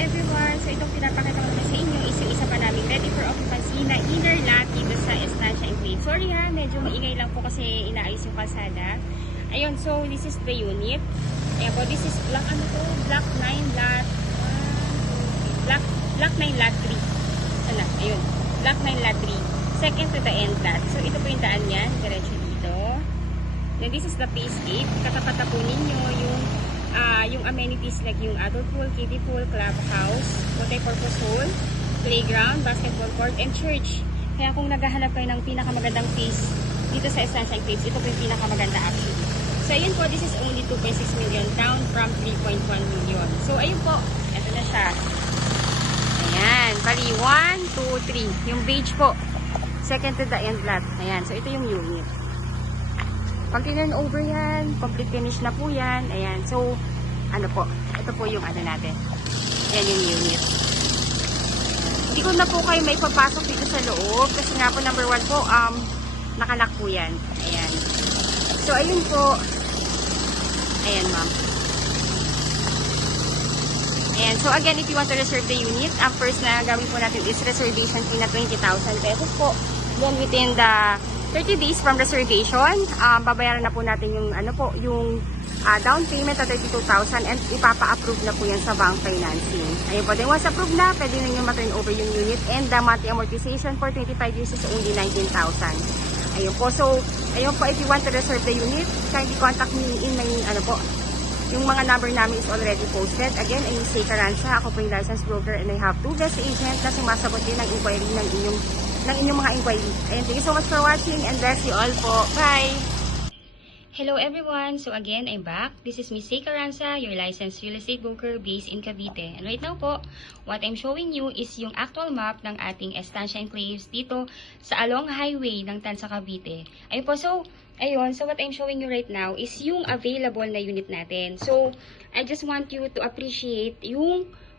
everyone! So itong pinapakita ko naman sa inyo is yung isa pa namin ready for occupancy na inner lot dito sa Estancia Enclave. Sorry ha, medyo maingay lang po kasi inaayos yung kalsada. Ayun, so this is the unit. Ayan po, this is block 9 lot block 9 lot 3. Sana, ayun. Block 9 lot 3. Second to the end lot. So ito po yung daan yan, diretso dito. Then this is the phase gate. Katapat na po ninyo yung amenities like yung adult pool, kiddie pool, clubhouse, multi-purpose hall, playground, basketball court, and church. Kaya kung naghahanap kayo ng pinakamagandang phase dito sa Estancia Enclave, ito po yung pinakamaganda actually. So ayun po, this is only 2.6 million down from 3.1 million. So ayun po, ito na siya. Ayan, bali 1, 2, 3. Yung beige po, second to the end lot. Ayan, so ito yung unit. Pag tinurn over yan, complete finish na po yan. Ayan, so, ano po, ito po yung ano natin. Ayan yung unit. Hindi ko na po kayo may papasok dito sa loob. Kasi nga po, number 1 po, nakalock po yan. Ayan. So, ayun po. Ayan, ma'am. Ayan, so again, if you want to reserve the unit, ang first na gawin po natin is reservation fee na 20,000 pesos po. Then, within the 30 days from reservation, babayaran na po natin yung ano po, yung down payment na 32,000 and ipapa-approve na po yan sa bank financing. Ayun po, then once approved na, pwede na nyo ma-turn over yung unit and the monthly amortization for 25 years is only 19,000. Ayun po, so ayun po, if you want to reserve the unit, kindly contact me in my ano po, yung mga number namin is already posted. Again, I'm Miss Caranza, ako po yung licensed broker and I have 2 guest agent na sumasagot din ng inquiry ng inyong mga inquiry. And thank you so much for watching and bless you all po. Bye! Hello everyone! So again, I'm back. This is Miss Caranza, your licensed real estate broker based in Cavite. And right now po, what I'm showing you is yung actual map ng ating Estancia Enclaves dito sa along highway ng Tansa, Cavite. Ayun po, so ayun, so what I'm showing you right now is yung available na unit natin. So, I just want you to appreciate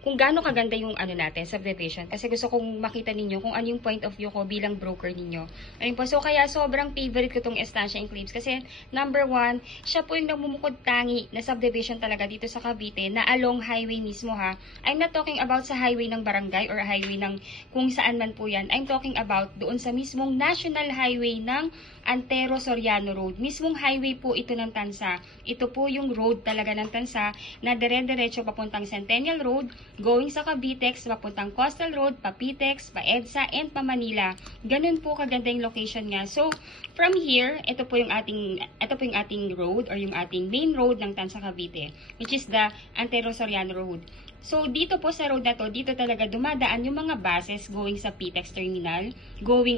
kung gaano kaganda yung ano natin, subdivision. Kasi gusto kong makita ninyo kung ano yung point of view ko bilang broker ninyo. Ayun po, so kaya sobrang favorite ko tong Estancia Enclaves. Kasi number 1, siya po yung namumukod tangi na subdivision talaga dito sa Cavite na along highway mismo ha. I'm not talking about sa highway ng barangay or highway ng kung saan man po yan. I'm talking about doon sa mismong national highway ng Antero Soriano Road. Mismong highway po ito ng Tansa. Ito po yung road talaga ng Tansa na dire-diretso papuntang Centennial Road, going sa Cavitex, papuntang Coastal Road, Papitex, Paedsa, and pa Manila. Ganun po kaganda yung location niya. So, from here, ito po yung ating road or yung ating main road ng Tansa, Cavite, which is the Antero Soriano Road. So, dito po sa road na to, dito talaga dumadaan yung mga buses going sa PTEX Terminal, going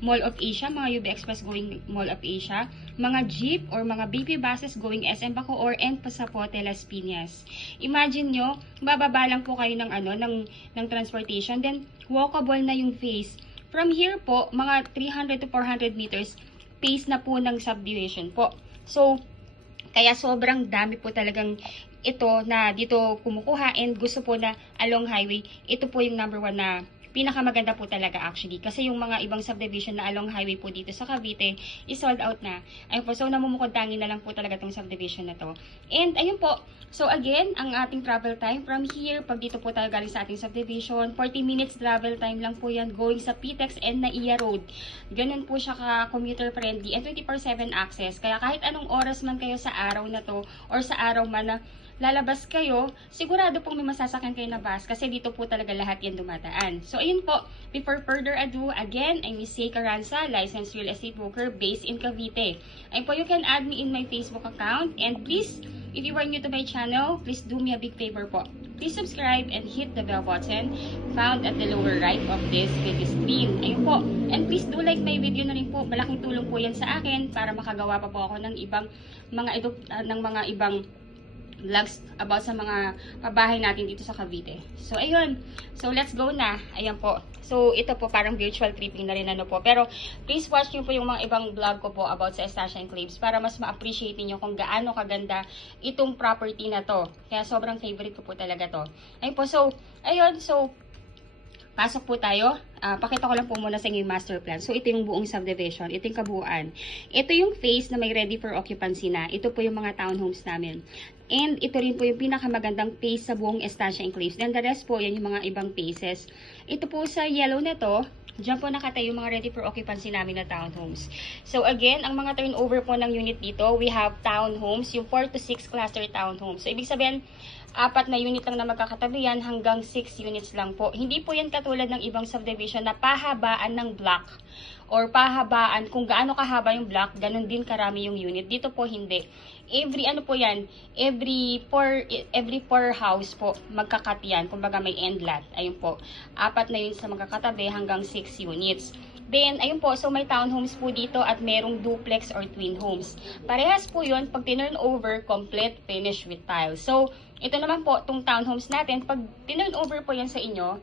Mall of Asia, mga UB Express going Mall of Asia, mga jeep or mga BP buses going SM Bacoor and Pasapote Las Piñas. Imagine nyo, bababa lang po kayo ng transportation, then walkable na yung phase. From here po, mga 300 to 400 meters, phase na po ng subdivision po. So, kaya sobrang dami po talagang ito na dito kumukuha and gusto po na along highway. Ito po yung number 1 na pinakamaganda po talaga actually. Kasi yung mga ibang subdivision na along highway po dito sa Cavite is sold out na. Ayun po, so namumukod tangi na lang po talaga tong subdivision na to. And ayun po, so again, ang ating travel time from here, pag dito po tayo galing sa ating subdivision, 40 minutes travel time lang po yan going sa PTEX and Naiya Road. Ganun po siya ka-commuter friendly and 24/7 access. Kaya kahit anong oras man kayo sa araw na to or sa araw man na lalabas kayo, sigurado pong may masasakyan kayo na bus kasi dito po talaga lahat yan dumadaan. So, ayun po. Before further ado, again, I'm Miss Caranza, licensed real estate broker based in Cavite. Ayun po, you can add me in my Facebook account and please, if you are new to my channel, please do me a big favor po. Please subscribe and hit the bell button found at the lower right of this video screen. Ayun po. And please do like my video na rin po. Malaking tulong po yan sa akin para makagawa pa po ako ng ibang vlogs about sa mga pabahay natin dito sa Cavite. So, ayun. So, let's go na. Ayan po. So, ito po parang virtual tripping na rin ano po. Pero, please watch nyo po yung mga ibang vlog ko po about sa Estancia Enclaves para mas ma-appreciate niyo kung gaano kaganda itong property na to. Kaya, sobrang favorite ko po talaga to. Ayun po. So, ayun. So, pasok po tayo. Pakita ko lang po muna sa inyo yung master plan. So, ito yung buong subdivision. Ito yung kabuuan. Ito yung phase na may ready for occupancy na. Ito po yung mga townhomes namin. And ito rin po yung pinakamagandang phase sa buong Estancia Enclaves. Then the rest po, yan yung mga ibang phases. Ito po sa yellow na to, diyan po nakatayo yung mga ready for occupancy namin na townhomes. So again, ang mga turnover po ng unit dito, we have townhomes, yung 4 to 6 cluster townhomes. So ibig sabihin, 4 na unit lang na magkakatabi yan hanggang 6 units lang po. Hindi po yan katulad ng ibang subdivision na pahabaan ng block or pahabaan kung gaano kahaba yung block, ganun din karami yung unit. Dito po hindi. Every ano po yan, every 4 house po magkakat yan. Kumbaga may end lot. Ayun po. 4 na units na magkakatabi hanggang 6 units. Then, ayun po, so may townhomes po dito at merong duplex or twin homes. Parehas po yun, pag tinurn over, complete finish with tiles. So, ito naman po, itong townhomes natin, pag tinurn over po yan sa inyo,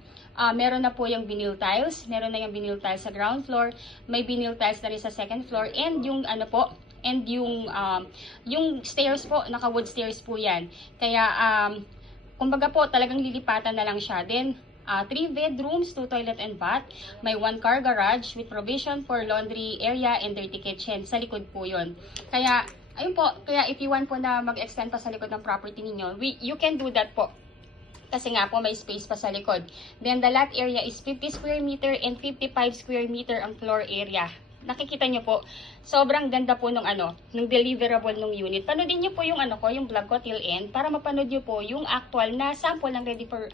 meron na po yung vinyl tiles, meron na yung vinyl tiles sa ground floor, may vinyl tiles na rin sa second floor, and yung ano po, and yung stairs po, naka-wood stairs po yan. Kaya, kumbaga po, talagang lilipatan na lang siya. Then, 3 bedrooms, 2 toilet and bath. May 1 car garage with provision for laundry area and dirty kitchen. Sa likod po yun. Kaya, ayun po, kaya if you want po na mag-extend pa sa likod ng property ninyo, you can do that po. Kasi nga po may space pa sa likod. Then the lot area is 50 square meter and 55 square meter ang floor area. Nakikita nyo po, sobrang ganda po nung deliverable nung unit. Panoodin nyo po yung yung vlog ko till end para mapanood nyo po yung actual na sample ng ready for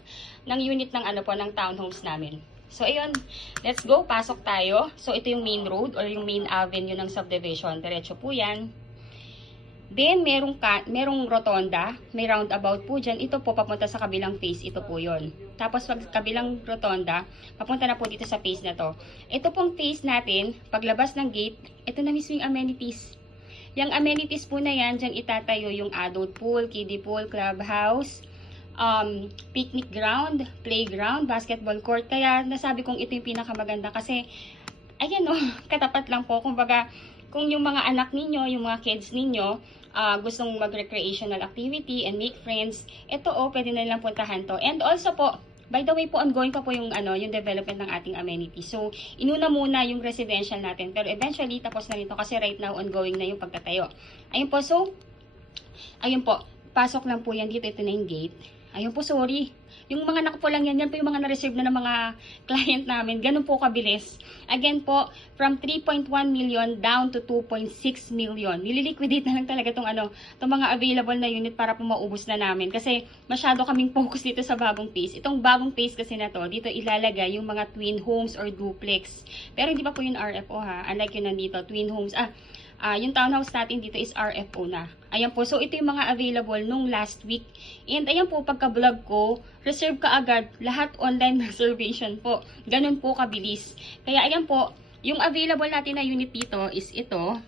ng unit ng ng townhomes namin. So ayun, let's go, pasok tayo. So ito yung main road or yung main avenue ng subdivision. Diretso po yan. Then, merong rotonda, may roundabout po dyan. Ito po, papunta sa kabilang phase, ito po yon. Tapos, pag kabilang rotonda, papunta na po dito sa phase na to. Ito pong phase natin, paglabas ng gate, ito na mismo yung amenities. Yung amenities po na yan, dyan itatayo yung adult pool, kiddie pool, clubhouse, picnic ground, playground, basketball court. Kaya, nasabi kong ito yung pinakamaganda kasi, ayan katapat lang po. Kumbaga, kung yung mga anak ninyo, yung mga kids ninyo, gustong mag-recreational activity and make friends, ito pwede na nilang puntahan to. And also po, by the way po, ongoing pa po yung, yung development ng ating amenities. So, inuna muna yung residential natin. Pero eventually, tapos na nito kasi right now, ongoing na yung pagtatayo. Ayun po, so, ayun po, pasok lang po yan dito. Ito na yung gate. Ayun po, sorry. Yung mga nakapo lang yan po yung mga na-reserve na ng mga client namin. Ganun po kabilis. Again po, from 3.1 million down to 2.6 million. Nililiquidate na lang talaga itong mga available na unit para po maubos na namin. Kasi masyado kaming focus dito sa bagong phase. Itong bagong phase kasi na to, dito ilalagay yung mga twin homes or duplex. Pero hindi pa po yung RFO ha. Unlike yun nandito, twin homes. Yung townhouse natin dito is RFO na. Ayan po. So, ito yung mga available nung last week. And ayan po, pagka-vlog ko, reserve ka agad. Lahat online reservation po. Ganun po kabilis. Kaya ayan po, yung available natin na unit dito is ito.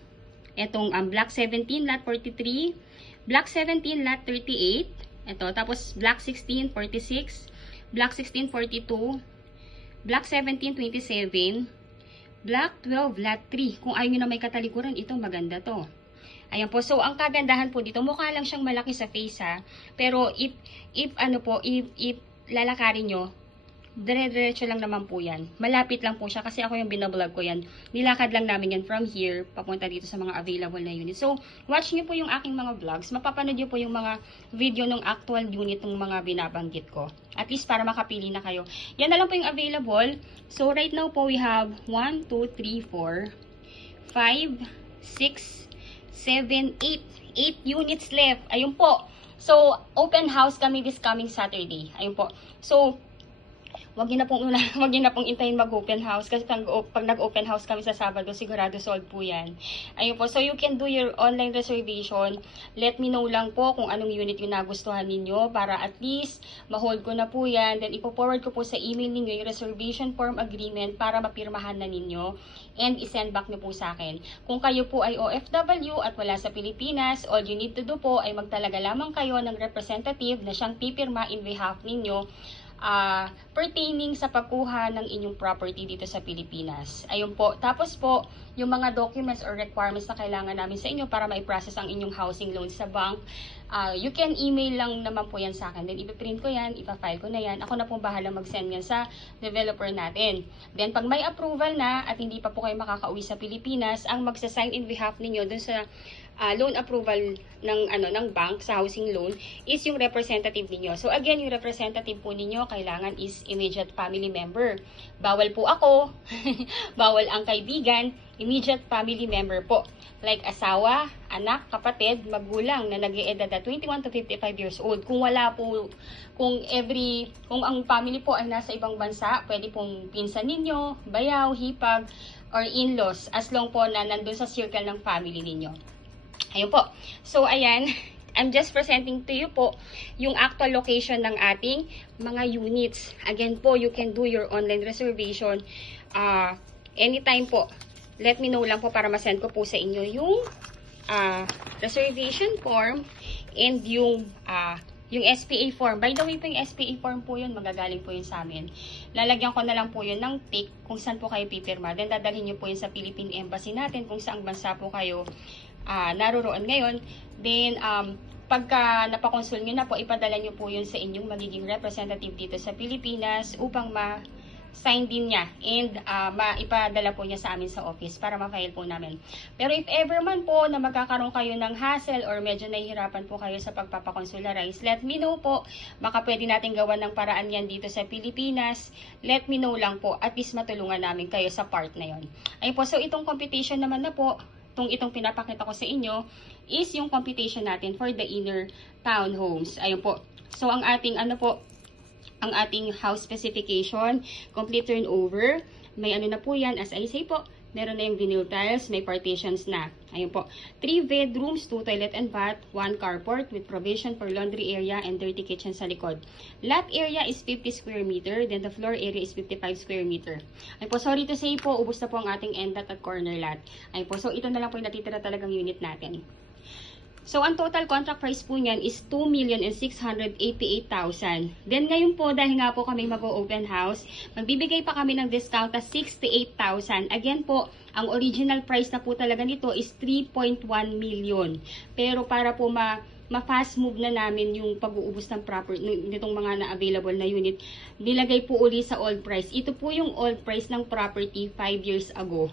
Itong Block 17, Lot 43. Block 17, Lot 38. Ito. Tapos, Block 16, 46. Block 16, 42. Block 17, 27. Block 12, Lot 3. Kung ayaw nyo na may katalikuran, ito maganda to. Ayan po. So, ang kagandahan po dito, mukha lang siyang malaki sa face ha. Pero, if lalakarin nyo, dire-diretso lang naman po yan. Malapit lang po siya kasi ako yung binablog ko yan. Nilakad lang namin yan from here, papunta dito sa mga available na unit. So, watch nyo po yung aking mga vlogs. Mapapanood nyo po yung mga video ng actual unit ng mga binabanggit ko. At least para makapili na kayo. Yan na lang po yung available. So, right now po we have 1, 2, 3, 4, 5, 6, 7, 8. 8 units left. Ayun po. So, open house kami this coming Saturday. Ayun po. So, wag niyo na pong intayin mag-open house kasi pag nag-open house kami sa Sabado, sigurado sold po yan. Ayun po, so you can do your online reservation. Let me know lang po kung anong unit yung nagustuhan ninyo para at least ma-hold ko na po yan. Then ipo-forward ko po sa email ninyo yung reservation form agreement para mapirmahan na ninyo and isend back niyo po sa akin. Kung kayo po ay OFW at wala sa Pilipinas, all you need to do po ay magtalaga lamang kayo ng representative na siyang pipirma in behalf ninyo pertaining sa pagkuha ng inyong property dito sa Pilipinas. Ayun po. Tapos po, yung mga documents or requirements na kailangan namin sa inyo para ma-process ang inyong housing loan sa bank, you can email lang naman po yan sa akin. Then, ipiprint ko yan, ipafile ko na yan. Ako na po bahala mag-send yan sa developer natin. Then, pag may approval na at hindi pa po kayo makakauwi sa Pilipinas, ang magsa-sign in behalf ninyo dun sa loan approval ng bank sa housing loan is yung representative ninyo. So again, yung representative po ninyo kailangan is immediate family member. Bawal po ako, bawal ang kaibigan, immediate family member po. Like asawa, anak, kapatid, magulang na nag-e-edad na 21 to 55 years old. Kung wala po, kung ang family po ay nasa ibang bansa, pwede pong pinsan ninyo, bayaw, hipag, or in-laws, as long po na nandun sa circle ng family ninyo. Ayun po. So, ayan. I'm just presenting to you po yung actual location ng ating mga units. Again po, you can do your online reservation anytime po. Let me know lang po para masend ko po sa inyo yung reservation form and yung SPA form. By the way po, yung SPA form po yun, magagaling po yun sa amin. Lalagyan ko na lang po yun ng tick kung saan po kayo pipirma. Then, dadalhin nyo po yun sa Philippine Embassy natin kung saang bansa po kayo naroroon ngayon. Then, pagka napakonsul nyo na po, ipadala nyo po yun sa inyong magiging representative dito sa Pilipinas upang ma-sign din niya and maipadala po niya sa amin sa office para ma-file po namin. Pero if ever man po na magkakaroon kayo ng hassle or medyo nahihirapan po kayo sa pagpapakonsularize, let me know po. Baka pwede natin gawan ng paraan yan dito sa Pilipinas. Let me know lang po. At least matulungan namin kayo sa part na yon. Ayun po, so itong computation naman na po, itong pinapakita ko sa inyo is yung computation natin for the inner townhomes. Ayun po. So, ang ating house specification, complete turnover, may na po yan, as I say po, meron na yung vinyl tiles, may partitions na. Ayun po. 3 bedrooms, 2 toilet and bath, 1 carport with provision for laundry area and dirty kitchen sa likod. Lot area is 50 square meter, then the floor area is 55 square meter. Ayun po, sorry to say po, ubos na po ang ating end lot at corner lot. Ayun po, so ito na lang po yung natitira talagang unit natin. So, ang total contract price po niyan is 2,688,000. Then, ngayon po, dahil nga po kami mag-open house, magbibigay pa kami ng discount na 68,000. Again po, ang original price na po talaga nito is 3.1 million. Pero para po ma-fast move na namin yung pag-uubos ng property nitong mga na-available na unit, nilagay po uli sa old price. Ito po yung old price ng property 5 years ago.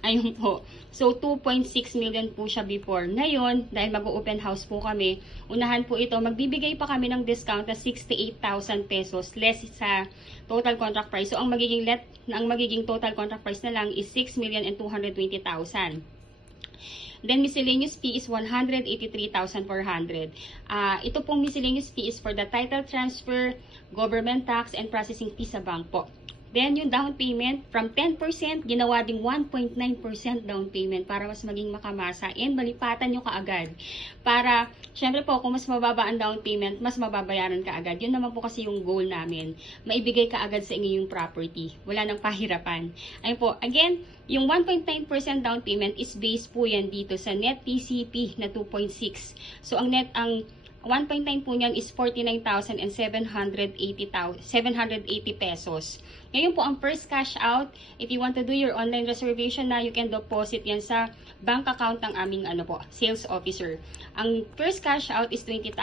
Ayun po. So, 2.6 million po siya before. Ngayon, dahil mag-open house po kami, unahan po ito, magbibigay pa kami ng discount na 68,000 pesos less sa total contract price. So, ang magiging total contract price na lang is 6,220,000. Then, miscellaneous fee is 183,400. Ito pong miscellaneous fee is for the title transfer, government tax, and processing fee sa bank po. Then, yung down payment, from 10%, ginawa ding 1.9% down payment para mas maging makamasa and malipatan nyo kaagad. Para, syempre po, kung mas mababa ang down payment, mas mababayaran ka agad. Yun naman po kasi yung goal namin. Maibigay ka agad sa inyo yung property. Wala nang pahirapan. Ayun po, again, yung 1.9% down payment is based po yan dito sa net TCP na 2.6. So, ang 1.9 po niyan is 49,780 pesos. Ngayon po, ang first cash out, if you want to do your online reservation na, you can deposit yan sa bank account ng aming sales officer. Ang first cash out is 20,000.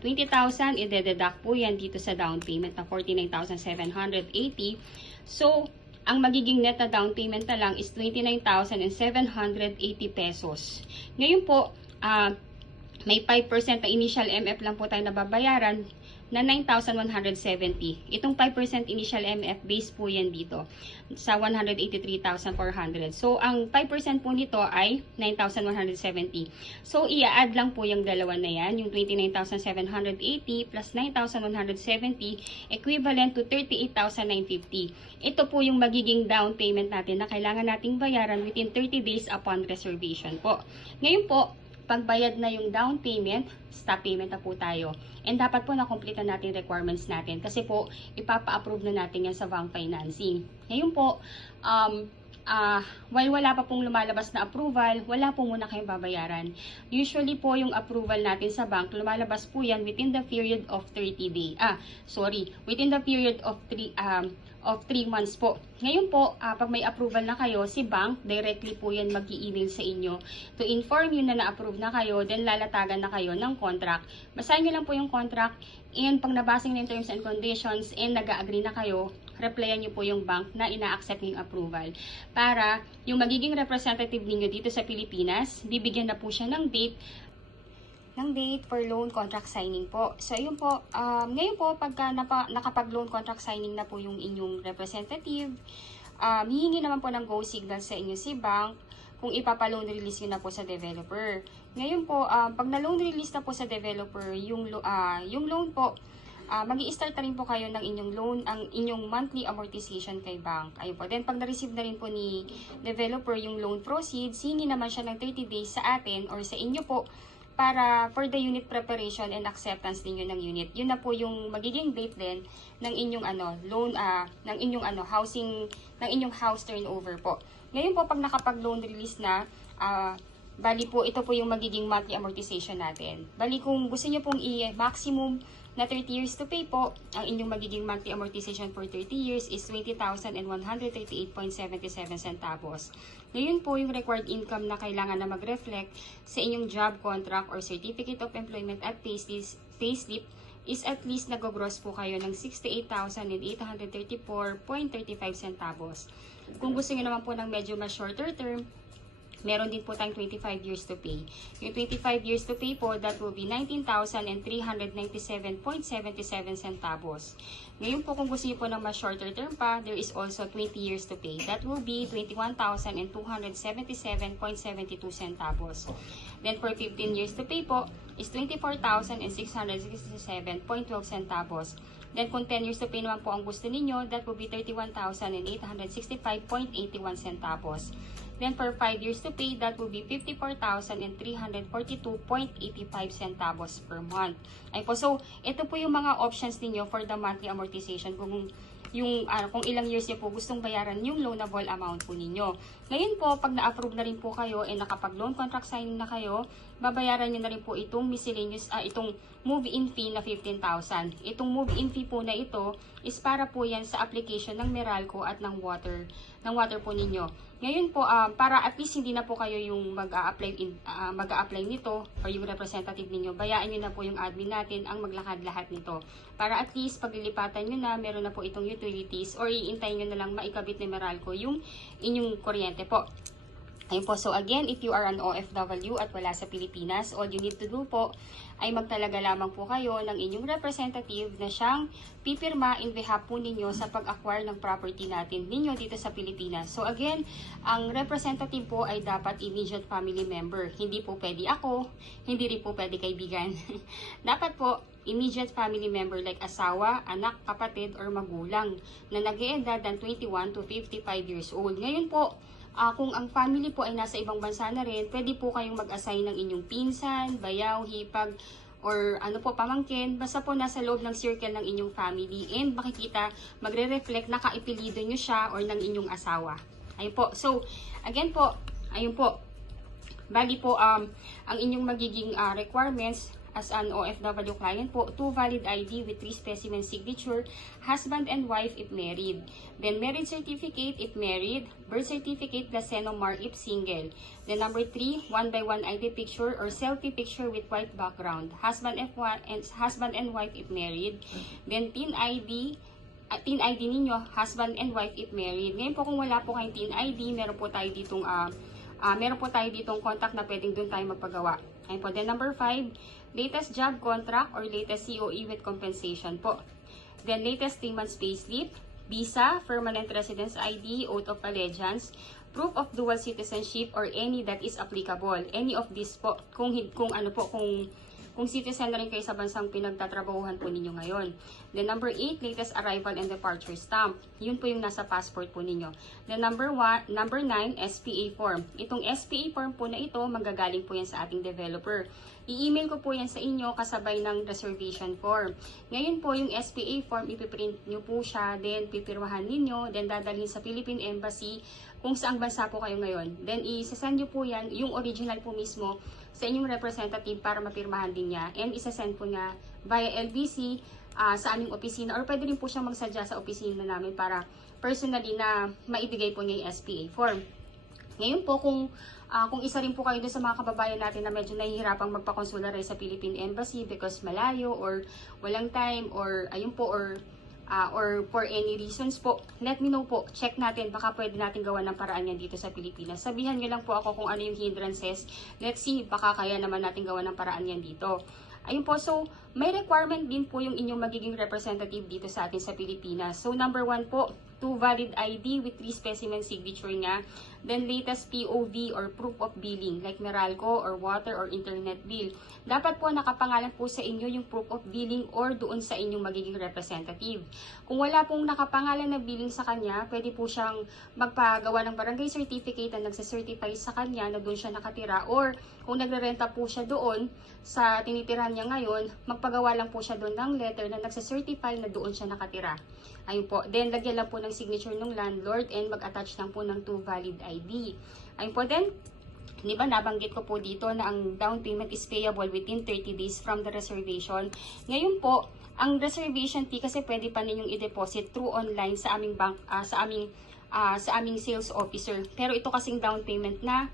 20,000, i-deduct po yan dito sa down payment na 49,780. So, ang magiging net na down payment na lang is 29,780 pesos. Ngayon po, may 5% na initial MF lang po tayo nababayaran na 9,170. Itong 5% initial MF base po yan dito sa 183,400. So, ang 5% po nito ay 9,170. So, i-add lang po yung dalawa na yan, yung 29,780 plus 9,170 equivalent to 38,950. Ito po yung magiging down payment natin na kailangan nating bayaran within 30 days upon reservation po. Ngayon po, pagbayad na yung down payment, stop payment na po tayo. And dapat po na-complete na natin requirements natin kasi po, ipapa-approve na natin yan sa bank financing. Ngayon po, while wala pa pong lumalabas na approval, wala po muna kayong babayaran. Usually po yung approval natin sa bank, lumalabas po yan within the period of 30 days. Within the period of 3 months po. Ngayon po, pag may approval na kayo, si bank, directly po yan mag-i-email sa inyo to inform you na na-approve na kayo, then lalatagan na kayo ng contract. Basahin nyo lang po yung contract, and pag nabasing na yung terms and conditions and nag-agree na kayo, replyan nyo po yung bank na ina-accept yung approval. Para yung magiging representative ninyo dito sa Pilipinas, bibigyan na po siya ng date for loan contract signing po. So, ayun po, ngayon po, pagka nakapag-loan contract signing na po yung inyong representative, hihingi naman po ng go signal sa inyo si bank kung ipapa-loan release yun na po sa developer. Ngayon po, pag na-loan release na po sa developer, yung loan po, mag-i-start na rin po kayo ng inyong loan, ang inyong monthly amortization kay bank. Ayun po. Then, pag na-receive na rin po ni developer yung loan proceeds, hingi naman siya ng 30 days sa atin or sa inyo po para for the unit preparation and acceptance ninyo ng unit. Yun na po yung magiging date din ng inyong loan, ng inyong housing, ng inyong house turnover po. Ngayon po, pag nakapag-loan release na, bali po, ito po yung magiging monthly amortization natin. Bali, kung gusto nyo pong i-maximum na 30 years to pay po, ang inyong magiging monthly amortization for 30 years is 20,138.77 centavos. Ngayon po, yung required income na kailangan na mag-reflect sa inyong job contract or certificate of employment at payslip is at least nag-gross po kayo ng 68,834.35 centavos. Kung gusto nyo naman po ng medyo mas shorter term, meron din po tayong 25 years to pay. Yung 25 years to pay po, that will be 19,397.77 centavos. Ngayon po, kung gusto niyo po ng mas shorter term pa, there is also 20 years to pay. That will be 21,277.72 centavos. Then for 15 years to pay po, is 24,667.12 centavos. Then kung 10 years to pay naman po ang gusto ninyo, that will be 31,865.81 centavos. Then for 5 years to pay, that will be 54,342.85 centavos per month. Ay po, so ito po yung mga options ninyo for the monthly amortization kung ilang years niyo po gustong bayaran yung loanable amount po ninyo. Ngayon po, pag na-approve na rin po kayo and nakapag-loan contract signing na kayo, babayaran niyo na rin po itong miscellaneous, itong move-in fee na 15,000. Itong move-in fee po na ito is para po yan sa application ng Meralco at ng water po ninyo. Ngayon po, para at least hindi na po kayo yung mag-a-apply nito or yung representative ninyo, bayaan nyo na po yung admin natin ang maglakad lahat nito. Para at least paglilipatan nyo na, meron na po itong utilities or iintayin nyo na lang maikabit ni Meralco yung inyong kuryente po. Ayun po, so again, if you are an OFW at wala sa Pilipinas, all you need to do po ay magtalaga lamang po kayo ng inyong representative na siyang pipirma in behalf po ninyo sa pag-acquire ng property natin ninyo dito sa Pilipinas. So again, ang representative po ay dapat immediate family member. Hindi po pwede ako, hindi rin po pwede kaibigan. Dapat po immediate family member like asawa, anak, kapatid, or magulang na nag-eedad ng 21 to 55 years old. Ngayon po, kung ang family po ay nasa ibang bansa na rin, pwede po kayong mag-assign ng inyong pinsan, bayaw, hipag, or pamangkin, basta po nasa loob ng circle ng inyong family and makikita, magre-reflect na kaipilido nyo siya or ng inyong asawa. Ayun po. So, again po, ayun po, bali po, ang inyong magiging requirements as an OFW client po, 2 valid ID with 3 specimen signature, husband and wife if married. Then marriage certificate if married, birth certificate plus Senomar if single. Then number 3, 1x1 ID picture or selfie picture with white background, husband and wife if married. Then TIN ID ninyo, husband and wife if married. Ngayon po kung wala po kayong TIN ID, meron po tayo ditong contact na pwedeng doon tayo magpagawa. Ayun po. Then number 5, latest job contract or latest COE with compensation po. Then latest 3 months payslip, visa, permanent residence ID, oath of allegiance, proof of dual citizenship or any that is applicable. Any of this po. Kung kung citizen na rin kayo sa bansang pinagtatrabahuhan po ninyo ngayon. Then number 8, latest arrival and departure stamp. Yun po yung nasa passport po ninyo. Then number 9, SPA form. Itong SPA form po na ito, magagaling po yan sa ating developer. I-email ko po yan sa inyo kasabay ng reservation form. Ngayon po yung SPA form, ipiprint nyo po siya, then pipirmahan ninyo, then dadalhin sa Philippine Embassy kung saang bansa po kayo ngayon. Then isasend nyo po yan, yung original po mismo, sa inyong representative para mapirmahan din niya. And isasend po niya via LBC sa aming opisina, or pwede rin po siyang magsadya sa opisina namin para personally na maibigay po niya yung SPA form. Ngayon po, kung isa rin po kayo doon sa mga kababayan natin na medyo nahihirapang magpakonsulta rin sa Philippine Embassy because malayo or walang time or ayun po or for any reasons po, let me know po. Check natin, baka pwede natin gawa ng paraan yan dito sa Pilipinas. Sabihan nyo lang po ako kung ano yung hindrances. Let's see, baka kaya naman natin gawa ng paraan yan dito. Ayun po, so may requirement din po yung inyong magiging representative dito sa atin sa Pilipinas. So number 1 po, 2 valid ID with 3 specimen signature niya. Then latest POV or proof of billing like Meralco or water or internet bill. Dapat po nakapangalan po sa inyo yung proof of billing or doon sa inyong magiging representative. Kung wala pong nakapangalan na billing sa kanya, pwede po siyang magpagawa ng barangay certificate na nagsacertify sa kanya na doon siya nakatira, or kung nagre-renta po siya doon sa tinitirahan niya ngayon, magpagawa lang po siya doon ng letter na nagsacertify na doon siya nakatira. Ayun po. Then, lagyan lang po ng signature ng landlord and mag-attach lang po ng 2 valid ID. Ayun po. Then, di ba nabanggit ko po dito na ang down payment is payable within 30 days from the reservation. Ngayon po, ang reservation fee kasi pwede pa ninyong i-deposit through online sa aming bank, sa aming sales officer. Pero ito kasing down payment na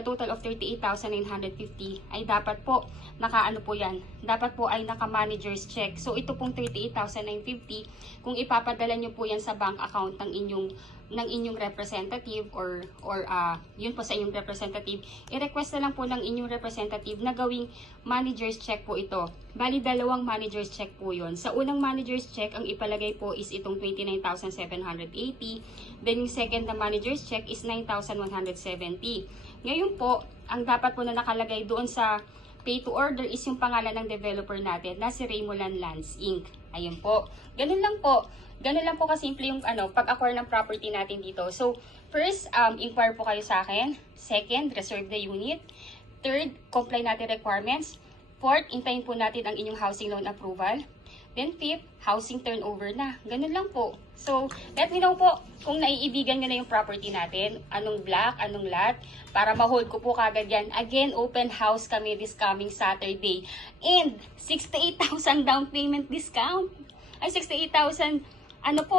total of 38,950 ay dapat po naka-ano po yan, dapat po ay naka-manager's check. So ito pong 38,950, kung ipapadala nyo po yan sa bank account ng inyong representative or yun po sa inyong representative, i-request na lang po ng inyong representative na gawing manager's check po ito. Bali, 2 manager's check po yun. Sa unang manager's check, ang ipalagay po is itong 29,780. Then yung second na manager's check is 9,170. Ngayon po, ang dapat po na nakalagay doon sa pay to order is yung pangalan ng developer natin na si Raymolan Lands Inc. Ayun po. Ganun lang po. Ganun lang po kasimple yung pag-acquire ng property natin dito. So, first, inquire po kayo sa akin. Second, reserve the unit. Third, comply natin requirements. Fourth, intayin po natin ang inyong housing loan approval. Then fifth, housing turnover na. Ganun lang po. So, let me know po kung naiibigan nyo na yung property natin. Anong block, anong lot. Para ma-hold ko po kagad yan. Again, open house kami this coming Saturday. And 68,000 down payment discount. Ay, 68,000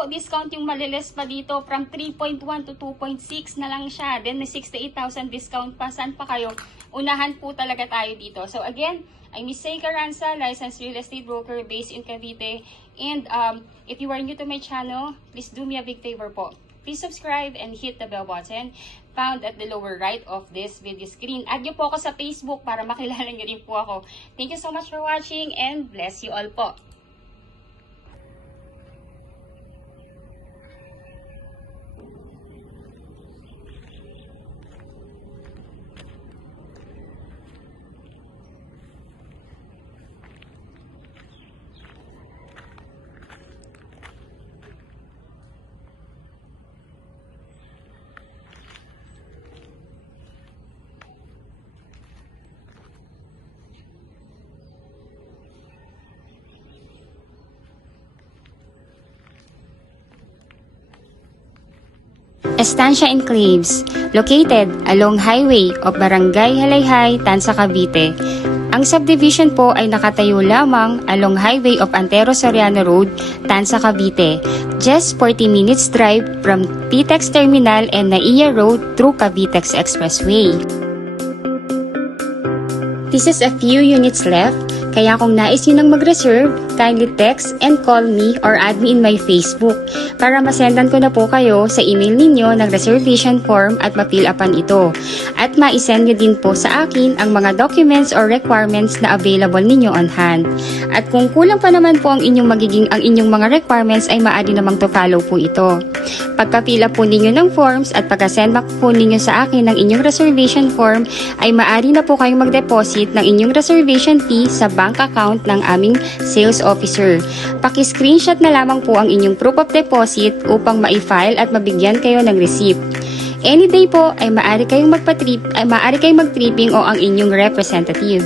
discount yung maliles pa dito. From 3.1 to 2.6 na lang siya. Then may 68,000 discount pa. Saan pa kayo? Unahan po talaga tayo dito. So again, I'm Miss Say Carranza, licensed real estate broker based in Cavite. And if you are new to my channel, please do me a big favor po. Please subscribe and hit the bell button found at the lower right of this video screen. Add nyo po ako sa Facebook para makilala nyo rin po ako. Thank you so much for watching and bless you all po. Estancia Enclaves, located along highway of Barangay Halayhay, Tanza, Cavite. Ang subdivision po ay nakatayo lamang along highway of Antero Soriano Road, Tanza, Cavite. Just 40 minutes drive from PTEX Terminal and Naiya Road through Cavitex Expressway. This is a few units left, kaya kung nais nyo nang mag-reserve, kindly text and call me or add me in my Facebook para masendan ko na po kayo sa email ninyo ng reservation form at ma-fill upan ito. At ma-send nyo din po sa akin ang mga documents or requirements na available ninyo on hand. At kung kulang pa naman po ang inyong mga requirements ay maaari namang to follow po ito. Pagka-fill up po ninyo ng forms at pagka-send back po ninyo sa akin ng inyong reservation form ay maaari na po kayong mag-deposit ng inyong reservation fee sa bank account ng aming sales officer. Paki-screenshot na lamang po ang inyong proof of deposit upang ma-file at mabigyan kayo ng receipt. Any day po ay maaari kayong mag-tripping o ang inyong representative.